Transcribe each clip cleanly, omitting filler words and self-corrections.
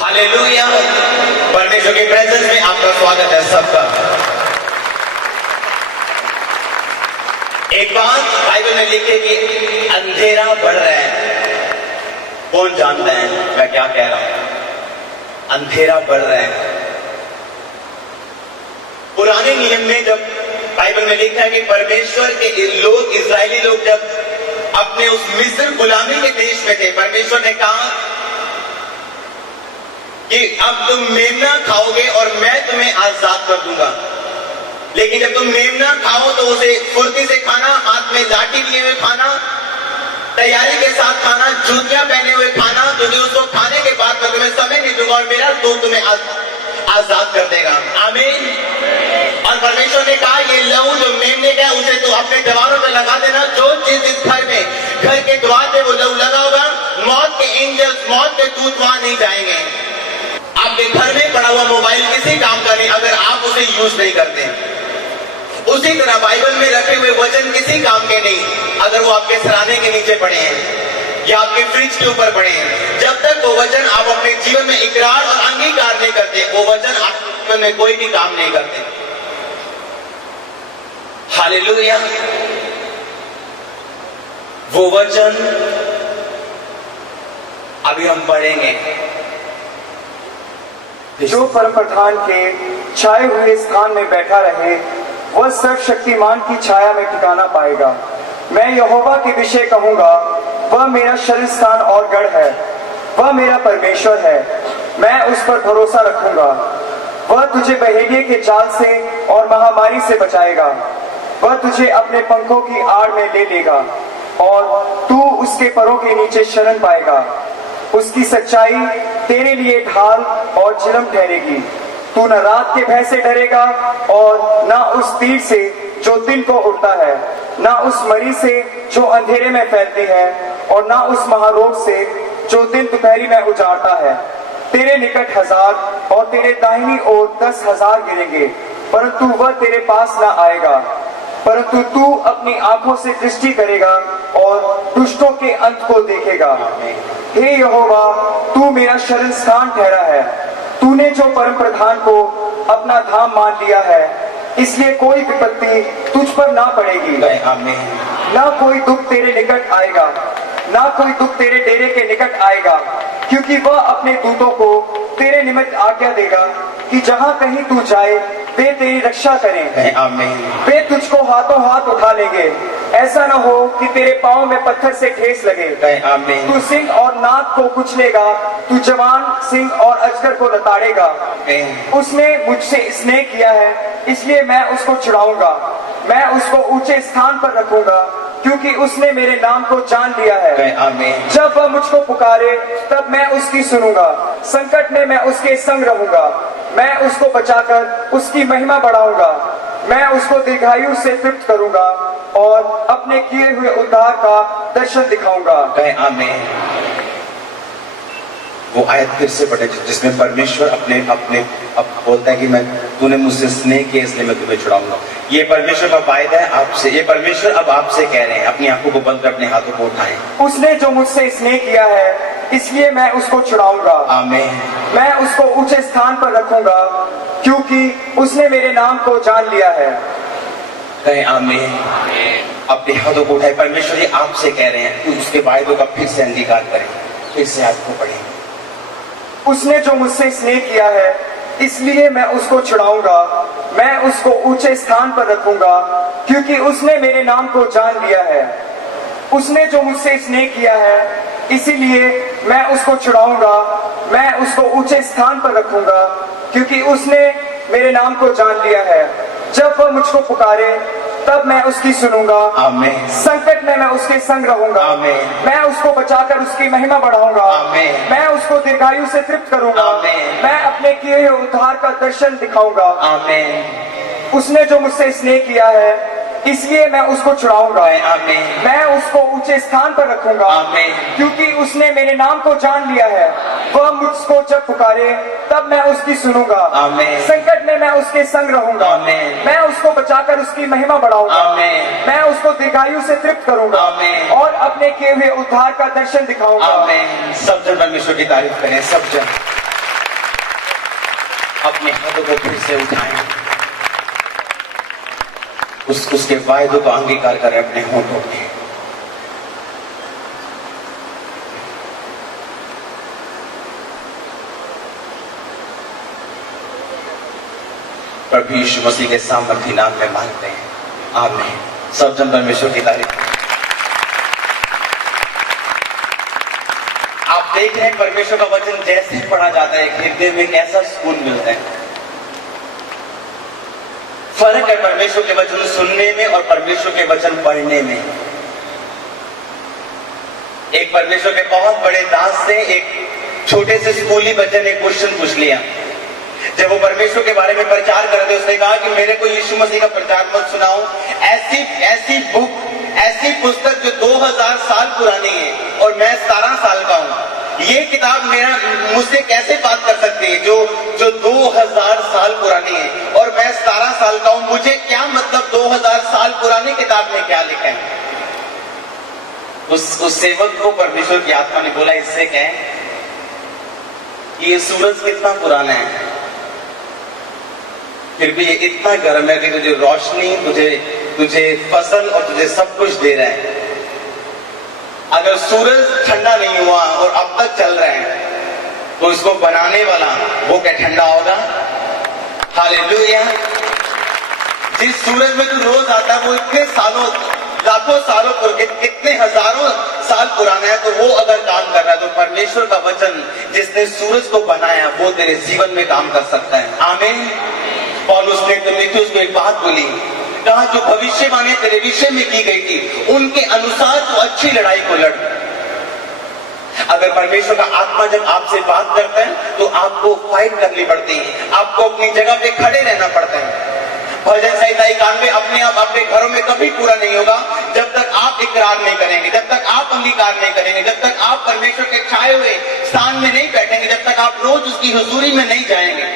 Hallelujah. परमेश्वर के presence में आपका स्वागत है सबका। एक बात बाइबल में लिखे कि अंधेरा बढ़ रहा है। कौन जानता है मैं क्या कह रहा हूं? अंधेरा बढ़ रहा है। पुराने नियम में जब बाइबल में लिखा है कि परमेश्वर के लोग, इजरायली लोग जब अपने उस मिस्र गुलामी के देश में थे, परमेश्वर ने कहा कि अब तुम मेमना खाओगे और मैं तुम्हें आजाद कर दूंगा। लेकिन जब तुम मेमना खाओ तो उसे फुर्ती से खाना, हाथ में लाठी लिए हुए खाना, तैयारी के साथ खाना, जूतियां पहने हुए खाना, क्योंकि उसको खाने के बाद मैं तुम्हें समय नहीं दूंगा और मेरा दूध तुम्हें आजाद कर देगा। आमीन। और परमेश्वर ने कहा ये लहू जो मेमने का उसे तो अपने दीवारों पे लगा देना। जो चीज इस घर में, घर के द्वार पे वो लहू लगा होगा, मौत के एंजल्स, मौत के दूत वहां नहीं जाएंगे। आपके घर में पड़ा हुआ मोबाइल किसी काम का नहीं अगर आप उसे यूज नहीं करते। उसी तरह बाइबल में रखे हुए वचन किसी काम के नहीं अगर वो आपके सराहने के नीचे पड़े हैं या आपके फ्रिज के ऊपर पड़े हैं। जब तक वो वचन आप अपने जीवन में इकरार और अंगीकार नहीं करते, वो वचन आपके जीवन में कोई भी काम नहीं करते। हालेलुया। वो वचन अभी हम पढ़ेंगे। जो परम प्रधान के छाए हुए स्थान में बैठा रहे वह सर्वशक्तिमान की छाया में ठिकाना पाएगा। मैं यहोवा के विषय कहूंगा, वह मेरा शरण स्थान और गढ़ है, वह मेरा परमेश्वर है, मैं उस पर भरोसा रखूंगा। वह तुझे बहेलिये के जाल से और महामारी से बचाएगा। वह तुझे अपने पंखों की आड़ में ले लेगा और तू उसके परों के नीचे शरण पाएगा। उसकी सच्चाई तेरे लिए ढाल और चिलम ठहरेगी। तू न रात के भय से डरेगा और न उस तीर से जो दिन को उड़ता है, न उस मरी से जो अंधेरे में फैलती है और न उस महारोग से जो दिन दोपहरी में उजाड़ता है। तेरे निकट 1000 और तेरे दाहिनी ओर 10,000 गिरेंगे, परंतु वह तेरे पास न आएगा। परंतु तू अपनी आंखों से दृष्टि करेगा और दुष्टों के अंत को देखेगा। हे यहोवा, तू मेरा शरण स्थान ठहरा है। तूने जो परम प्रधान को अपना धाम मान लिया है, इसलिए कोई विपत्ति तुझ पर ना पड़ेगी। ना कोई दुख तेरे निकट आएगा, ना कोई दुख तेरे डेरे के निकट आएगा, क्योंकि वह अपने दूतों को तेरे निमित्त आज्ञा देगा कि जहाँ कहीं तू जाए वे तेरी रक्षा करें। वे तुझको हाथों हाथ उठा लेंगे, ऐसा न हो कि तेरे पांव में पत्थर से ठेस लगे। तू सिंह और नाग को कुचलेगा, तू जवान सिंह और अजगर को लताड़ेगा। उसने मुझसे स्नेह किया है, इसलिए मैं उसको छुड़ाऊंगा। मैं उसको ऊंचे स्थान पर रखूंगा, क्योंकि उसने मेरे नाम को जान लिया है। जब वह मुझको पुकारे तब मैं उसकी सुनूंगा। संकट में मैं उसके संग रहूंगा। मैं उसको बचाकर उसकी महिमा बढ़ाऊंगा। मैं उसको दीर्घायु से तृप्त करूंगा और अपने किए हुए उद्धार का दर्शन दिखाऊंगा। आमीन। वो आयत फिर से पढ़े जिसमें परमेश्वर अपने अब बोलता है कि मैं, तूने मुझसे स्नेह किया इसलिए मैं तुम्हें छुड़ाऊंगा। ये परमेश्वर का वायदा है आपसे। ये परमेश्वर अब आपसे कह रहे हैं, अपनी आंखों को बंद कर अपने हाथों को उठाएं। उसने जो मुझसे स्नेह किया है, इसलिए मैं उसको छुड़ाऊंगा। आमीन। मैं उसको ऊंचे स्थान पर रखूंगा, क्योंकि उसने मेरे नाम को जान लिया है। कहें आमीन। अपने हाथों को उठाए। परमेश्वर ये आपसे कह रहे हैं, उसके वायदों का फिर से अंगीकार करें। फिर से आपको पढ़ें। उसने जो मुझसे स्नेह किया है, इसलिए मैं उसको छुड़ाऊंगा। मैं उसको ऊंचे स्थान पर रखूंगा, क्योंकि उसने मेरे नाम को जान लिया है। उसने जो मुझसे स्नेह किया है, इसीलिए मैं उसको छुड़ाऊंगा। मैं उसको ऊंचे स्थान पर रखूंगा, क्योंकि उसने मेरे नाम को जान लिया है। जब वह मुझको पुकारे तब मैं उसकी सुनूंगा। आमीन। संकट में मैं उसके संग रहूंगा। आमीन। मैं उसको बचाकर उसकी महिमा बढ़ाऊंगा। आमीन। मैं उसको दीर्घायु से तृप्त करूंगा। आमीन। मैं अपने किए हुए उद्धार का दर्शन दिखाऊंगा। आमीन। उसने जो मुझसे स्नेह किया है, इसलिए मैं उसको छुड़ाऊंगा। आमीन। मैं उसको ऊंचे स्थान पर रखूंगा, आमीन। क्योंकि उसने मेरे नाम को जान लिया है। वह मुझको जब पुकारे तब मैं उसकी सुनूंगा। आमीन। संकट में मैं उसके संग रहूंगा। आमीन। मैं उसको बचाकर उसकी महिमा बढ़ाऊंगा। आमीन। मैं उसको दीर्घायु से तृप्त करूंगा। आमीन। और अपने किए हुए उद्धार का दर्शन दिखाऊंगा। आमीन। सब जन परमेश्वर की तारीफ करें, सब जन। अपने हाथों को फिर से उठाएं, उसके वायदों का अंगीकार करें अपने होठों पे। प्रभु यीशु मसीह के सामर्थी नाम में मांगते हैं, आमीन। सब जन परमेश्वर की तारीफ। आप देख रहे हैं परमेश्वर का वचन जैसे पढ़ा जाता है, हृदय में कैसा सुकून मिलता है। फर्क है परमेश्वर के वचन सुनने में और परमेश्वर के वचन पढ़ने में। एक परमेश्वर के बहुत बड़े दास से एक छोटे से स्कूली बच्चे ने क्वेश्चन पूछ लिया। जब वो परमेश्वर के बारे में प्रचार कर रहे थे, उसने कहा कि मेरे को यीशु मसीह का प्रचार मत सुनाओ, ऐसी बुक, ऐसी पुस्तक जो 2000 साल पुरानी है और मैं 17 साल का हूं, ये किताब मुझसे कैसे बात कर सकती है जो 2000 साल पुरानी है और मैं 17 साल का हूं, मुझे क्या मतलब 2000 साल पुरानी किताब में क्या लिखा है। उस सेवक को परमेश्वर की आत्मा ने बोला, इससे कहें कि ये सूरज कितना पुराना है, फिर भी ये इतना गर्म है कि तुझे रोशनी, तुझे फसल और तुझे सब कुछ दे रहा है। अगर सूरज ठंडा नहीं हुआ और अब तक चल रहा है तो इसको बनाने वाला वो क्या ठंडा होगा? हालेलुया। जिस सूरज में तू रोज आता है वो इतने सालों, लाखों सालों, कितने हजारों साल पुराना है, तो वो अगर काम कर रहा है तो परमेश्वर का वचन जिसने सूरज को बनाया वो तेरे जीवन में काम कर सकता है। आमीन। पौलुस ने तीमुथियुस को एक बात बोली, कहा जो भविष्यवाणी तेरे विषय में की गई थी उनके अनुसार तो अच्छी लड़ाई को लड़। अगर परमेश्वर का आत्मा जब आपसे बात करता है तो आपको फाइट करनी पड़ती है, आपको अपनी जगह पे खड़े रहना पड़ता है। भजन संहिता 91 अपने आप अपने घरों में कभी पूरा नहीं होगा जब तक आप इकरार नहीं करेंगे, जब तक आप अंगीकार नहीं करेंगे, जब तक आप परमेश्वर के छाए हुए स्थान में नहीं बैठेंगे, जब तक आप रोज उसकी हुजूरी में नहीं जाएंगे।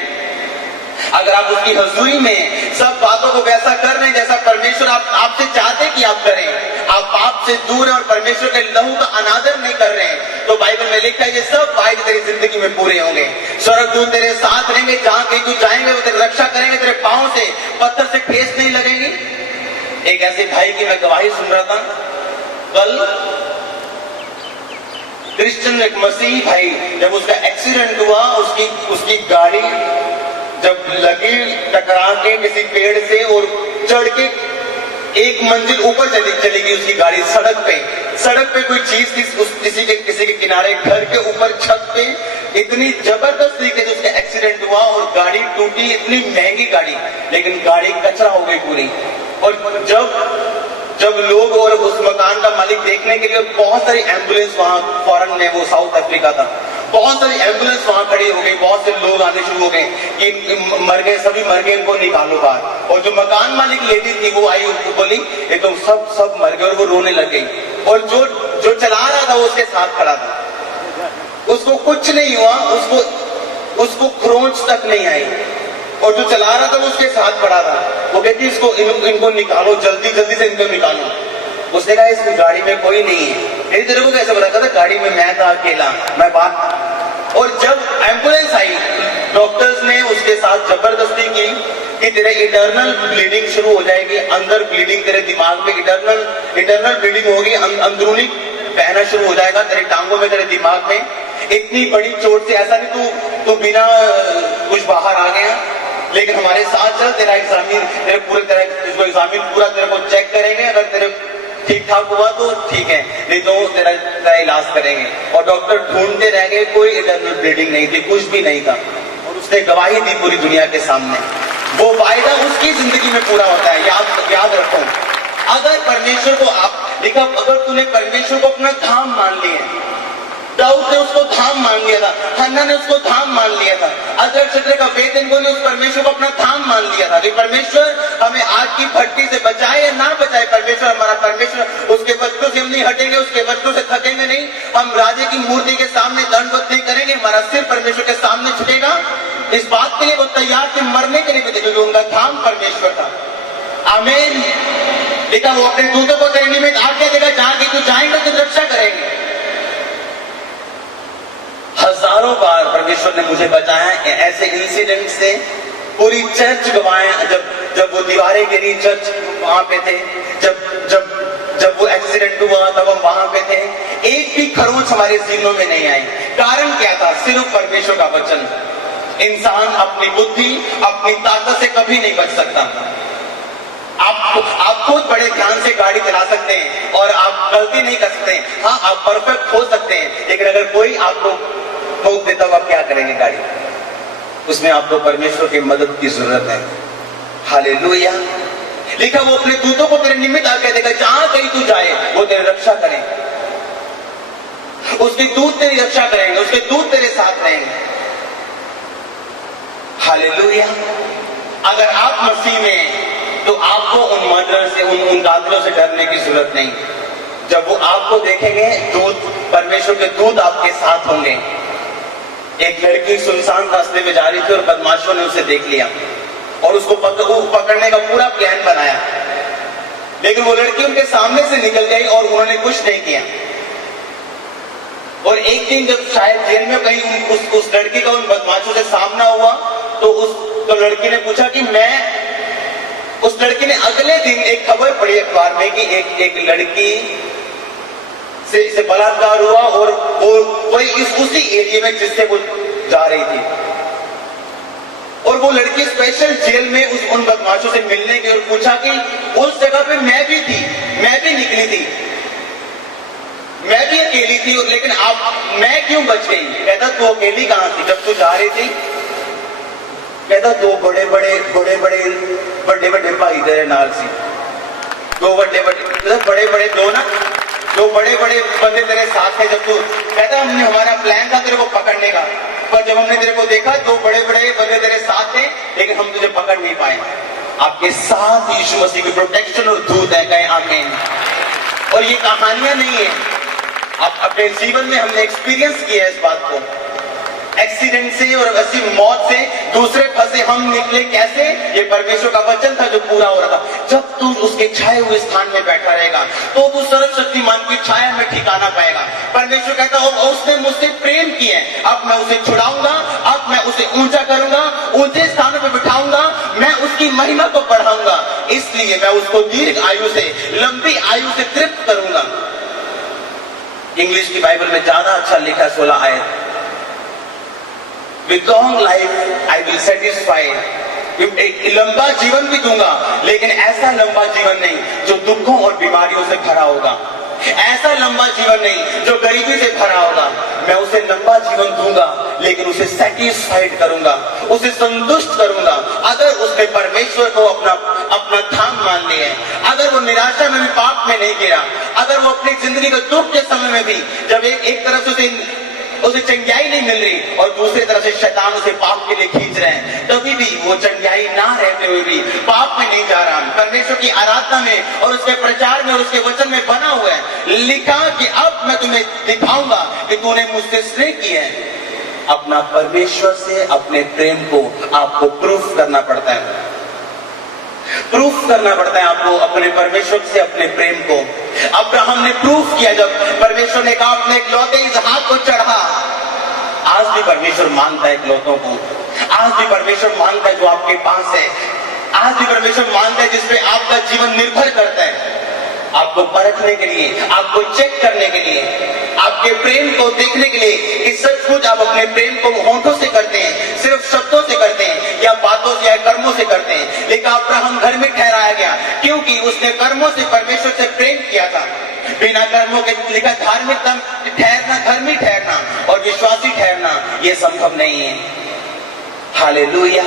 अगर आप उसकी हुजूरी में सब बातों को वैसा कर रहे हैं जैसा परमेश्वर आपसे चाहते कि आप करें, आप पाप से दूर हैं और परमेश्वर के लहू का अनादर नहीं कर रहे हैं, तो बाइबल में लिखा है ये सब वायदे तेरी जिंदगी में पूरे होंगे। स्वर्गदूत तेरे साथ रहेंगे, जहां कहीं तू जाएंगे वो तेरी रक्षा करेंगे, तेरे पांव से पत्थर से ठेस नहीं लगेगी। एक ऐसे भाई की मैं गवाही सुन रहा था कल, क्रिश्चियन एक मसीही भाई, जब उसका एक्सीडेंट हुआ, उसकी गाड़ी जब लगी टकरा के किसी पेड़ से और चढ़ के एक मंजिल ऊपर चली गई उसकी गाड़ी सड़क पे कोई चीज थी किसी के किनारे, घर के ऊपर छत पे इतनी जबरदस्त तरीके से उसका एक्सीडेंट हुआ और गाड़ी टूटी। इतनी महंगी गाड़ी, लेकिन गाड़ी कचरा हो गई पूरी। और जब लोग और उस मकान का मालिक देखने के लिए बहुत सारी एम्बुलेंस वहां, फॉरेन में, वो साउथ अफ्रीका था, बहुत सारी एम्बुलेंस वहां खड़ी हो गई, बहुत से लोग आने शुरू हो गए कि मर गए, सभी मर गए, इनको निकालो बाहर। और जो मकान मालिक लेडी थी वो आई, उसको बोली ये तो सब मर गए, और वो रोने लग गई। और जो चला रहा था वो उसके साथ खड़ा था, उसको कुछ नहीं हुआ, उसको खरोंच तक नहीं आई, और जो चला रहा था वो उसके साथ खड़ा था। वो कहती इनको निकालो, जल्दी से इनको निकालो। उसने कहा इस गाड़ी में कोई नहीं है। तेरे को कैसे पता? था गाड़ी में मैं था अकेला, मैं बात। और जब एम्बुलेंस आई, डॉक्टर्स ने उसके साथ जबरदस्ती की कि तेरे इंटरनल ब्लीडिंग शुरू हो जाएगी, अंदर ब्लीडिंग, तेरे दिमाग में इंटरनल ब्लीडिंग होगी, अंदरूनी बहना शुरू हो जाएगा तेरे टांगों में, तेरे दिमाग में। इतनी बड़ी चोट से ऐसा नहीं तू बिना कुछ बाहर आ गया, लेकिन हमारे साथ चल, तेरा एग्जामिन, एग्जामिन पूरा तेरे को चेक करेंगे, अगर तेरे ठीक ठाक हुआ तो ठीक है, नहीं तो तेरा इलाज करेंगे। और डॉक्टर ढूंढते रह गए, कोई इंटरनल ब्लीडिंग नहीं थी, कुछ भी नहीं था। और उसने गवाही दी पूरी दुनिया के सामने। वो वायदा उसकी जिंदगी में पूरा होता है, याद रखो। अगर परमेश्वर को अगर तूने परमेश्वर को अपना धाम मान लिया, दाऊद ने उसको धाम मान लिया था, हन्ना ने उसको धाम मान लिया था, अदरक शत्रु का वेदन ने उस परमेश्वर को अपना धाम मान लिया था कि परमेश्वर हमें आज की भट्टी से बचाए या ना बचाए, परमेश्वर हमारा परमेश्वर, उसके वचनों से हम नहीं हटेंगे, उसके वचनों से थकेंगे नहीं। हम राजे की मूर्ति के सामने दंडवत नहीं करेंगे, हमारा सिर परमेश्वर के सामने झुकेगा। इस बात के लिए वो तैयार थे मरने के लिए भी, क्योंकि उनका धाम परमेश्वर था। आमीन। लिखा वो अपने दूतों को तेरे निमित्त आज्ञा देगा, जहां की तू जाएंगे तो रक्षा करेंगे। हजारों बार परमेश्वर ने मुझे बचाया है ऐसे इंसिडेंट से। पूरी चर्च गवाए, जब वो दीवारें गिरी, चर्च वहां पे थे। जब वो एक्सीडेंट हुआ तब हम वहां पे थे। एक भी खरोंच हमारे सीनों में नहीं आई। कारण क्या था? सिर्फ परमेश्वर का वचन। इंसान अपनी बुद्धि, अपनी ताकत से कभी नहीं बच सकता। आप खुद बड़े ध्यान से गाड़ी चला सकते हैं और आप गलती नहीं कर सकते। हाँ, आप परफेक्ट हो सकते हैं, लेकिन अगर कोई आपको ठोक देता, आप क्या करेंगे गाड़ी? उसमें आपको परमेश्वर की मदद की जरूरत है। हालेलुया। लिखा, वो अपने दूतों को तेरे निमित्त आके देगा, जहां कहीं तू जाए वो तेरी रक्षा करें। उसके दूत तेरी रक्षा करेंगे, उसके दूत तेरे साथ रहेंगे। हालेलुया। अगर आप मसीह में, तो आपको उन मर्डर से, उन कातिलों से डरने की जरूरत नहीं। जब वो आपको देखेंगे, दूत, परमेश्वर के दूत आपके साथ होंगे। एक लड़की सुनसान रास्ते में जा रही थी और बदमाशों ने उसे देख लिया और उसको पकड़ने का पूरा प्लान बनाया, लेकिन वो लड़की उनके सामने से निकल गई और उन्होंने कुछ नहीं किया। और एक दिन जब शायद जेल में कहीं उस लड़की का उन बदमाशों से सामना हुआ, तो लड़की ने पूछा कि उस लड़की ने अगले दिन एक खबर पढ़ी अखबार में कि एक लड़की से बलात्कार हुआ और वो उसी एरिया में जिससे वो जा रही थी। और वो लड़की स्पेशल जेल में उन बदमाशों से मिलने गई और पूछा कि उस जगह पे मैं भी थी, मैं भी निकली थी, मैं भी अकेली थी, लेकिन मैं क्यों बच गई? कहता, तू अकेली कहां थी जब तू जा रही थी? कहता, दो बड़े बड़े भाई तेरे नाल सी, दो बड़े बंदे तेरे साथ थे जब तू। कहता, हमारा प्लान था तेरे को पकड़ने का, पर जब हमने तेरे को देखा, दो बड़े बंदे तेरे साथ थे, लेकिन हम तुझे पकड़ नहीं पाए। आपके साथ यीशु मसीह की प्रोटेक्शन और दूत है। कहें आमीन। और ये कहानियां नहीं है, आप अपने जीवन में हमने एक्सपीरियंस किया है इस बात को। एक्सीडेंट से और ऐसी मौत से दूसरे फंसे हम निकले कैसे? ये परमेश्वर का वचन था जो पूरा हो रहा था। जब तू उसके छाए हुए स्थान में बैठा रहेगा, तो तू सर्वशक्तिमान की छाया में ठिकाना पाएगा। परमेश्वर कहता हो, उसने मुझसे प्रेम किया है, अब मैं उसे छुड़ाऊंगा, अब मैं उसे ऊंचा करूंगा, ऊंचे स्थानों पर बिठाऊंगा, मैं उसकी महिमा को बढ़ाऊंगा। इसलिए मैं उसको दीर्घ आयु से, लंबी आयु से तृप्त करूंगा। इंग्लिश की बाइबल में ज्यादा अच्छा लिखा 16 आयत, With long life I will satisfy। एक लंबा जीवन भी दूंगा, लेकिन ऐसा लंबा जीवन नहीं जो दुखों और बीमारियों से भरा होगा। ऐसा लंबा जीवन नहीं जो गरीबी से भरा होगा। मैं उसे लंबा जीवन दूंगा, लेकिन उसे सेटिस्फाइड करूंगा, उसे संतुष्ट करूंगा। अगर उसने परमेश्वर को अपना धाम मान लिया है, अगर वो निराशा में भी, पाप में नहीं गिरा, अगर वो अपनी जिंदगी के दुख के समय में भी, जब एक तरफ से उसे चंगाई नहीं मिल रही और दूसरी तरफ से शैतान उसे पाप के लिए खींच रहे हैं, तभी भी वो चंगाई ना रहते हुए भी पाप में नहीं जा रहा, परमेश्वर की आराधना में और उसके प्रचार में और उसके वचन में बना हुआ है। लिखा कि अब मैं तुम्हें दिखाऊंगा कि तूने मुझसे स्नेह किया है। अपना परमेश्वर से अपने प्रेम को आपको प्रूफ करना पड़ता है, प्रूफ करना पड़ता है आपको अपने परमेश्वर से अपने प्रेम को। अब्राहम ने प्रूफ किया, जब परमेश्वर ने कहा अपने इकलौते इसहाक को चढ़ा। आज भी परमेश्वर मानता है इकलौतों को, आज भी परमेश्वर मानता है जो आपके पास है, आज भी परमेश्वर मानता है जिसपे आपका जीवन निर्भर करता है। आपको परखने के लिए, आपको चेक करने के लिए, आपके प्रेम को देखने के लिए कि सचमुच आप अपने प्रेम को होठों से करते हैं, सिर्फ शब्दों से करते हैं, या बातों से या कर्मों से करते हैं। लेकिन अब्राहम घर में ठहराया गया क्योंकि उसने कर्मों से परमेश्वर से प्रेम किया था। बिना कर्मों के लिखा धार्मिक ठहरना, धर्मी ठहरना और विश्वासी ठहरना ये संभव नहीं है। हालेलुया।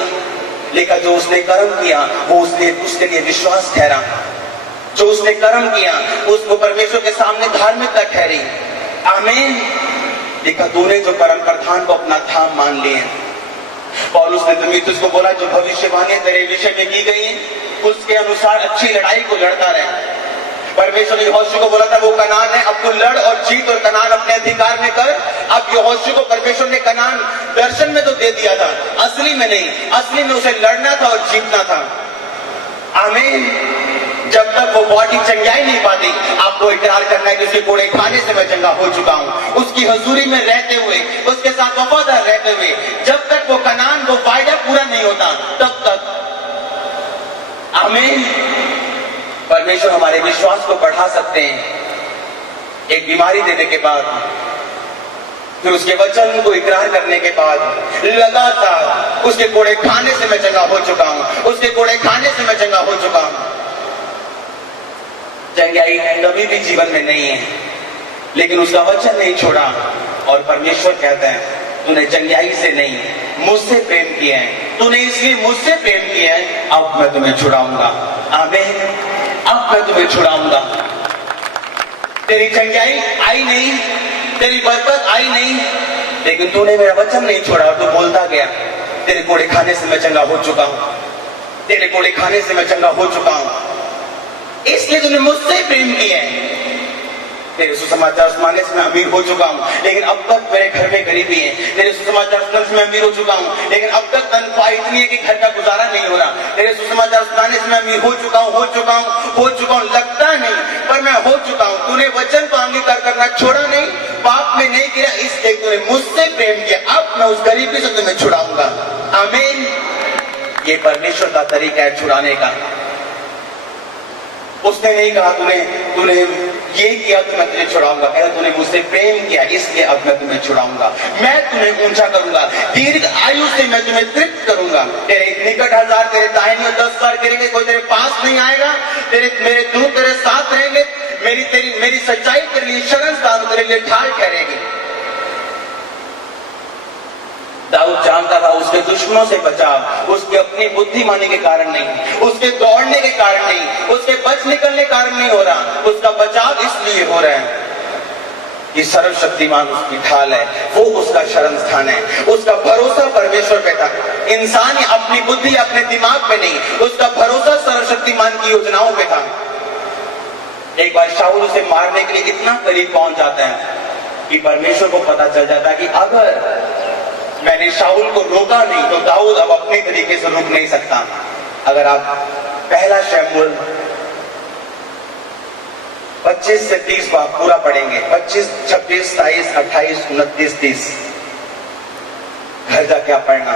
लिखा जो उसने कर्म किया वो उसके लिए विश्वास ठहरा, जो उसने कर्म किया उसको परमेश्वर के सामने धार्मिकता ठहरी। आमीन। लिखा तूने जो परम प्रधान को अपना धाम मान लिए। पौलुस ने तीमुथियुस को बोला जो भविष्यवाणी तेरे विषय में की गई है उसके अनुसार अच्छी लड़ाई को लड़ता रहे। परमेश्वर ने यहोशू को बोला था वो कनान है, अब तू लड़ और जीत और कनान अपने अधिकार में कर। अब यहोशू को परमेश्वर ने कनान दर्शन में तो दे दिया था, असली में नहीं, असली में उसे लड़ना था और जीतना था। आमीन। जब तक वो बॉडी चंगाई नहीं पाती, आपको इकरार करना है कि उसके कोड़े खाने से मैं चंगा हो चुका हूं। उसकी हजूरी में रहते हुए, उसके साथ वफादार रहते हुए, जब तक वो कनान, वो वायदा पूरा नहीं होता, तब तक। आमीन। परमेश्वर हमारे विश्वास को बढ़ा सकते हैं। एक बीमारी देने के बाद, फिर उसके वचन को इकरार करने के बाद, लगातार उसके कोड़े खाने से मैं चंगा हो चुका हूं, उसके कोड़े खाने से मैं चंगा हो चुका हूं। चंगाई कभी भी जीवन में नहीं है, लेकिन उसका वचन नहीं छोड़ा। और परमेश्वर कहता है, तूने चंगाई से नहीं, मुझसे प्रेम किया है, तूने इसलिए मुझसे प्रेम किया है, अब मैं तुम्हें छुड़ाऊंगा। आमीन। अब मैं तुम्हें छुड़ाऊंगा। तेरी चंगाई आई नहीं, तेरी बरकत आई नहीं, लेकिन तूने मेरा वचन नहीं छोड़ा और तू बोलता गया, तेरे कोड़े खाने से मैं चंगा हो चुका हूं, तेरे कोड़े खाने से मैं चंगा हो चुका हूं, इसलिए तूने मुझसे प्रेम किया है। तेरे सुसमाचार सुनाने से मैं अमीर हो चुका हूं, लेकिन अब तक मेरे घर में गरीबी है। तेरे सुसमाचार सुनाने से मैं अमीर हो चुका हूं, लेकिन अब तक तनख्वाह इतनी है कि घर का गुजारा नहीं हो रहा। तेरे सुसमाचार सुनाने से मैं अमीर हो चुका हूं, लगता नहीं, पर मैं हो चुका हूं। तूने वचन को अंगीकार करना छोड़ा नहीं, पाप में नहीं किया, इसलिए तूने मुझसे प्रेम किया। अब मैं उस गरीबी से तुम्हें छुड़ाऊंगा। आमीन। ये परमेश्वर का तरीका है छुड़ाने का। उसने नहीं कहा तूने ये किया तो मैं तुझे छुड़ाऊंगा, कहता तूने मुझसे प्रेम किया, इसलिए अब मैं तुम्हें छुड़ाऊंगा, मैं तुम्हें ऊंचा करूंगा, दीर्घ आयु से मैं तुम्हें तृप्त करूंगा। तेरे निकट 1000, तेरे दाहिनी ओर 10,000 गिरेंगे, कोई तेरे पास नहीं आएगा। मेरे दूत तेरे साथ रहेंगे। मेरी सच्चाई तेरे लिए शरण स्थान, तेरे लिए ढाल ठहरेगी। दाऊद जानता था उसके दुश्मनों से बचाव उसके अपनी बुद्धिमानी के कारण नहीं, उसके दौड़ने के कारण नहीं, उसके बच निकलने के कारण नहीं हो रहा, उसका बचाव इसलिए हो रहा है कि सर्वशक्तिमान उसकी ढाल है, वो उसका शरण स्थान है। उसका भरोसा परमेश्वर पे था, इंसान अपनी बुद्धि अपने दिमाग पे नहीं, उसका भरोसा सर्वशक्तिमान की योजनाओं पे था। एक बार शाऊल उसे मारने के लिए इतना करीब पहुंच जाता है कि परमेश्वर को पता चल जाता है कि अगर मैंने शाऊल को रोका नहीं तो दाऊद अब अपने तरीके से रुक नहीं सकता। अगर आप पहला शमूएल 25 से 30 बार पूरा पढ़ेंगे, 25, 26, 27, 28, 29, 30, घर जाके आप पढ़ना।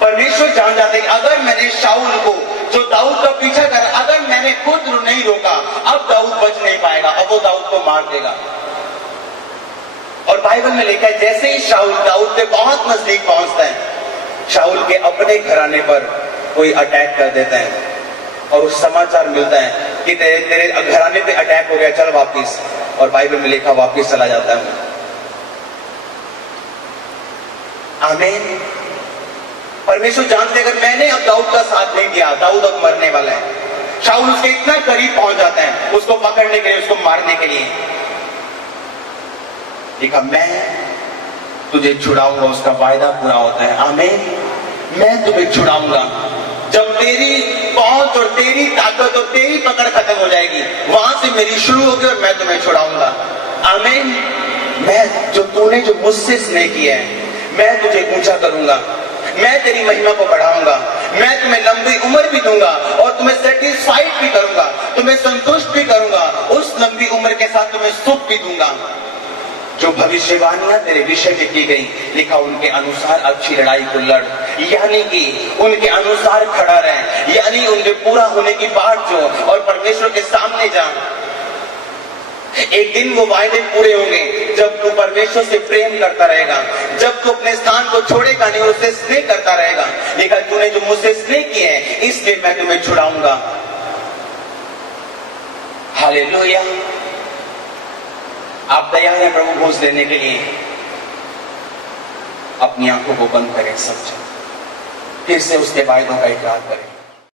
परमेश्वर जान जाते कि अगर मैंने शाऊल को, जो दाऊद का पीछा कर, अगर मैंने खुद नहीं रोका, अब दाऊद बच नहीं पाएगा, अब वो दाऊद को मार देगा। और बाइबल में लिखा है जैसे ही शाऊल दाऊद के बहुत नजदीक पहुंचता है, शाऊल के अपने घराने पर कोई अटैक कर देता है और उस समाचार मिलता है कि तेरे घराने पे अटैक हो गया, चल वापिस। और बाइबल में लिखा वापिस चला जाता है। आमीन। परमेश्वर जानते अगर मैंने अब दाऊद का साथ नहीं दिया, दाऊद अब मरने वाला है। शाऊल उसके इतना करीब पहुंच जाता है उसको पकड़ने के लिए, उसको मारने के लिए। लिखा मैं तुझे छुड़ाऊंगा, उसका वायदा पूरा होता है। आमीन। मैं तुम्हें छुड़ाऊंगा। जब तेरी पहुंच और तेरी ताकत और तेरी पकड़ खत्म हो जाएगी, वहां से मेरी शुरू होगी और मैं तुम्हें छुड़ाऊंगा। आमीन। मैं जो मुझसे स्नेह किया है, मैं तुझे ऊंचा करूंगा, मैं तेरी महिमा को बढ़ाऊंगा, मैं तुम्हें लंबी उम्र भी दूंगा और तुम्हें सेटिस्फाइड भी करूंगा, तुम्हें संतुष्ट भी करूंगा, उस लंबी उम्र के साथ तुम्हें सुख भी दूंगा। जो भविष्यवाणियां तेरे विषय में की गई, लिखा उनके अनुसार अच्छी लड़ाई को लड़, यानी कि उनके अनुसार खड़ा रहे, यानी उनके पूरा होने की बात जो, और परमेश्वर के सामने जा। एक दिन वो वायदे पूरे होंगे जब तू परमेश्वर से प्रेम करता रहेगा, जब तू अपने स्थान को छोड़ेगा नहीं, उससे स्नेह करता रहेगा। लिखा तूने जो मुझसे स्नेह किया है, इसलिए मैं तुम्हें छुड़ाऊंगा। हालेलुया। आप तैयार हैं प्रभु भोज देने के लिए? अपनी आंखों को बंद करें, समझें, फिर से उसके वायदों का इकरार करें।